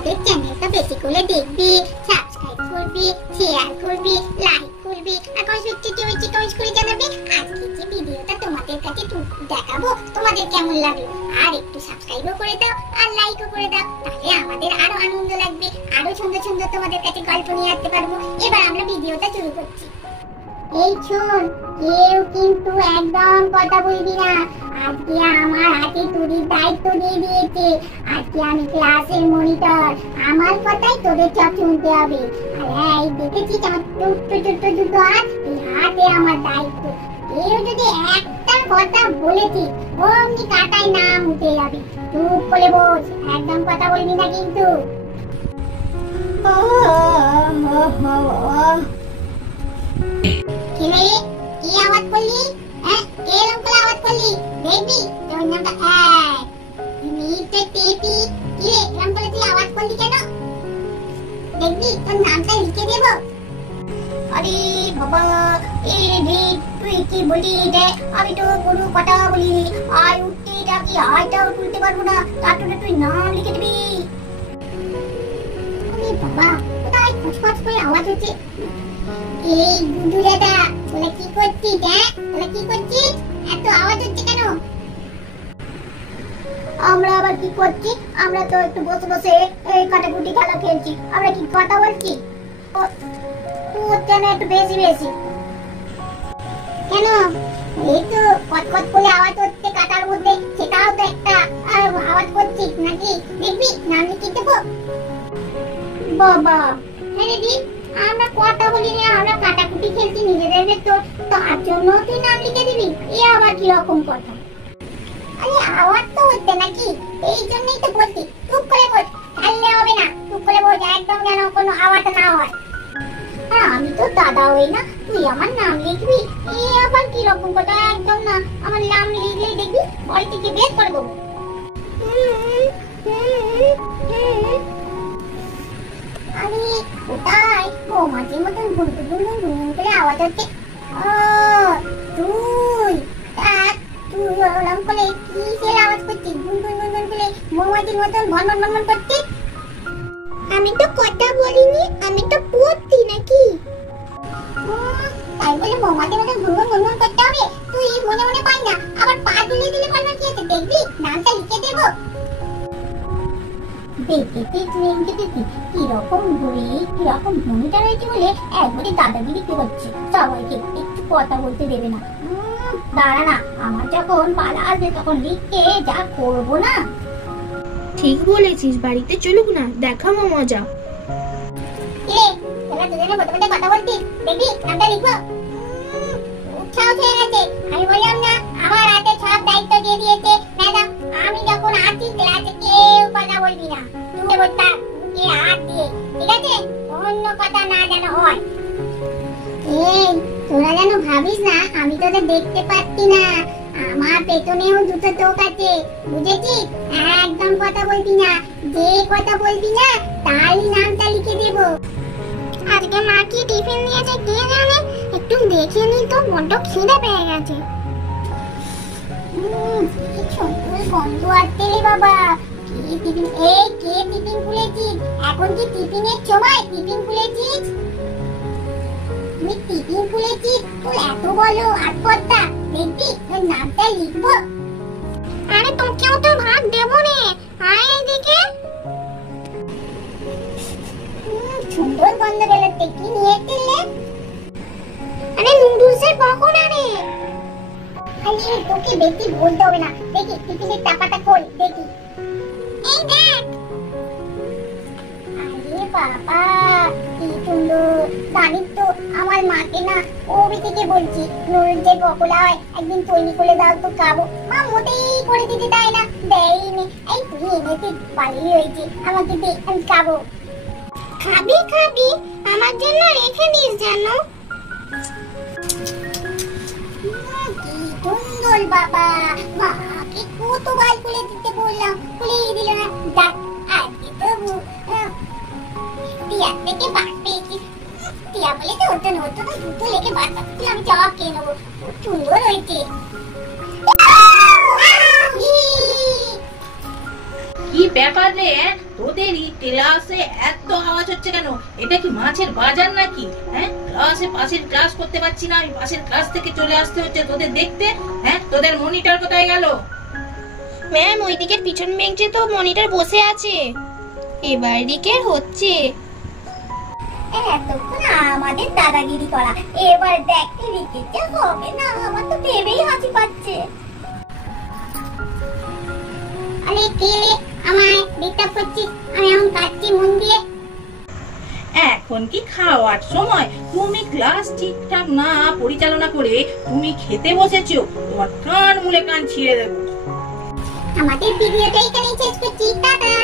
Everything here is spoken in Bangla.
আমাদের চ্যানেলটা বেশি করে দেখবি, সাবস্ক্রাইব করবি, শেয়ার করবি, লাইক করবি আর কমেন্ট করে জানাবি আজকে যে ভিডিওটা তোমাদের কাছে দেখাবো তোমাদের কেমন লাগলো। আর একটু সাবস্ক্রাইবও করে দাও আর লাইকও করে দাও, তাহলে আমাদের আরো আনন্দ লাগবে, আরো সুন্দর সুন্দর তোমাদের কাছে গল্প নিয়ে আসতে পারবো। এবার আমরা ভিডিওটা শুরু করছি। এই শোন, কেউ কিন্তু একদম কথা বলবি না। আজকে আমার হাতে চুরির দায়িত্ব দিয়ে দিয়েছে। আজকে আমি ক্লাসের মনিটর, আমার কথাই তোদের সব শুনতে হবে। আর এই দেখেছিস আমার ছোট্ট দুটো হাত, এই হাতে আমার দায়িত্ব। কেউ যদি একটা কথা বলেছিস অমনি কাটায় নাম উঠে যাবে। চুপ করে বস, একদম কথা বলবি না কিন্তু। কি আওয়াজ করলি? হ্যাঁ, কে এরকম করে আওয়াজ করলি? দেখবি তোর নামটা মিস্টার টেপি। কি রে, এরকম করে তুই আওয়াজ করলি কেন? দেখবি তোর নামটা লিখে দেব। আরে বাবা, এই রে তুই কি বলি রে? আমি তো কোনো কথা বলিনি। আয় উঠতে ডাকি, আয়টাও তুলতে পারবো না, তার জন্য তুই নাম লিখে দিবি। আরে বাবা, কোথায় খচখচ করে আওয়াজ হচ্ছে? এই গুডু দাদা, তোরা কি করছিস? হ্যাঁ, তোরা কি করছিস? এত আওয়াজ হচ্ছে কেন? আমরা আবার কি করছি? আমরা তো একটু বসে বসে এই কাটাকুটি খেলা খেলছি। আমরা কি কথা বলছি? তোর কেন একটু বেশি বেশি কেন? এই তো কটকট করে আওয়াজ হচ্ছে কাটার মধ্যে, সেটাও তো একটা আওয়াজ করছিস নাকি? দেখবি নাম লিখে দেবো। বাবা, হ্যাঁ রে, আমরা কথা বলি না, আমরা কাটাকুটি খেলছি নিজেদের ভেতর, তার জন্য তুই নাম লিখে দিবি? এ আবার কি রকম কথা? আরে আওয়াজ তো হচ্ছে নাকি, এই জন্যই তো বলছি চুপ করে বস। খেললে হবে না, চুপ করে বস, একদম যেন কোনো আওয়াজ না হয়। আমি তো দাদা হই না, তুই আমার নাম লিখবি? এ আবার কি রকম কথা? একদম না, আমার নাম লিখলেই দেখবি বাড়ি থেকে বের করে দেবো। আরে কোথায় বৌমাটির মতন গুনগুন করে আওয়াজ হচ্ছে? তুই তুই ওরকম করে কিসের আওয়াজ করছিস? গুনগুন করে বৌমাটির মতন ভনভন করছিস? আমি তো কথা বলিনি, আমি তো পড়ছি নাকি? তাই বলে বৌমাটির মতন গুনগুন করতে হবে? তুই মনে মনে পাই না, আবার পা তুলে দিলে ভনভন কি হচ্ছে? দেখবি নামটা লিখে দেবো। কিরকম ঘুরে কিরকম ভূমিকা রয়েছে বলে একবারে দাদাগিরি কি হচ্ছে, সবাইকে একটু কথা বলতে দেবে না। দাঁড়া না, আমার যখন পালা আসবে তখন লিখতে যা করবো না। ঠিক বলেছিস, বাড়িতে চলুক না, দেখাবো মজা। কথা বলছিস, দেখবি নামটা লিখবো। উৎসাহ হয়ে গেছে, আমি বললাম না আমার হাতে সব দায়িত্ব দিয়ে দিয়েছে ম্যাডাম। আমি যখন আছি ক্লাসে কেউ কথা বলবি না, তুই বলতাম কে হাত দিয়ে, ঠিক আছে? অন্য কথা না যেন হয়। এই তোরা যেন ভাবিস না আমি তোদের দেখতে পাচ্ছি না, আমার পেছনেও দুটো চোখ আছে, বুঝেছিস? একদম কথা বলবি না, যে কথা বলবি না তারই নামটা লিখে দেব। আজকে মা কি টিফিন দিয়েছে কে জানে, একটু দেখে নি তো, বড্ড খিদে পেয়ে গেছে। কি সুন্দর গন্ধ আসছে রে বাবা। কে টিফিন খুলেছিস? এখন কি টিফিনের সময়? টিফিন খুলেছিস? তুই টিফিন খুলেছিস? তোর এত বলো আটপত্তা, দেখবি তোর নামটা লিখবো। আরে তোকেও তো ভাগ দেবো রে, আয় এদিকে। সুন্দর গন্ধ বেরোচ্ছে, কি নিয়ে এসেছিলে? আরে নুডলসের পকোড়া রে। আরে তোকে বেশি বলতে হবে না, দেখি টিফিনের চাপাটা খোল দেখি। এই দেখ। আরে বাবা কি সুন্দর, জানিস তো আমার মাকে না কবে থেকে বলছি নুডলসের পকোড়া হয় একদিন তৈরি করে দাও তো খাবো, মা মোটেই করে দিতে দেয় না, দেয়নি। এই তুই এনেছিস, ভালোই হয়েছে, আমাকে দে, আমি খাবো। খাবি খাবি, আমার জন্য রেখে দিস যেন। কি সুন্দর বাবা, মাকে কতবার খুলে দিতে বললাম, খুলেই দিল না। দেখ আজকে তবু টিয়া থেকে বাদ পেয়েছি। টিয়া বলে তো ওটা নতুন দুটো লেগে বাদ পাচ্ছিল, আমি জবাব খেয়ে নেবো। সুন্দর হয়েছে। কি কি ব্যাপার রে? তোদেরই ক্লাসে এত আওয়াজ হচ্ছে কেন? এটা কি মাছের বাজার নাকি? ক্লাসে পাশের ক্লাস করতে পারছি না, আমি পাশের ক্লাস থেকে চলে আসতে হচ্ছে তোদের দেখতে। তোদের মনিটর কোথায় গেল? ম্যাম ওই দিকের পিছন বেঞ্চে তো মনিটর বসে আছে, এবার দিকের হচ্ছে। এতক্ষণ আমাদের দাদাগিরি করা, এবার দেখতে লিখেছে হবে না, আমার তো ভেবেই হাসি পাচ্ছে। আরে কে আমায় ডিস্টার্ব করছিস? আমি এখন কাটছি মন দিয়ে। এখন কি খাওয়ার সময়? তুমি ক্লাস ঠিকঠাক না পরিচালনা করে তুমি খেতে বসেছো, তোমার কান মুলে কান ছিঁড়ে দেবো। আমাদের ভিডিওটা এখানেই শেষ করছি, টাটা।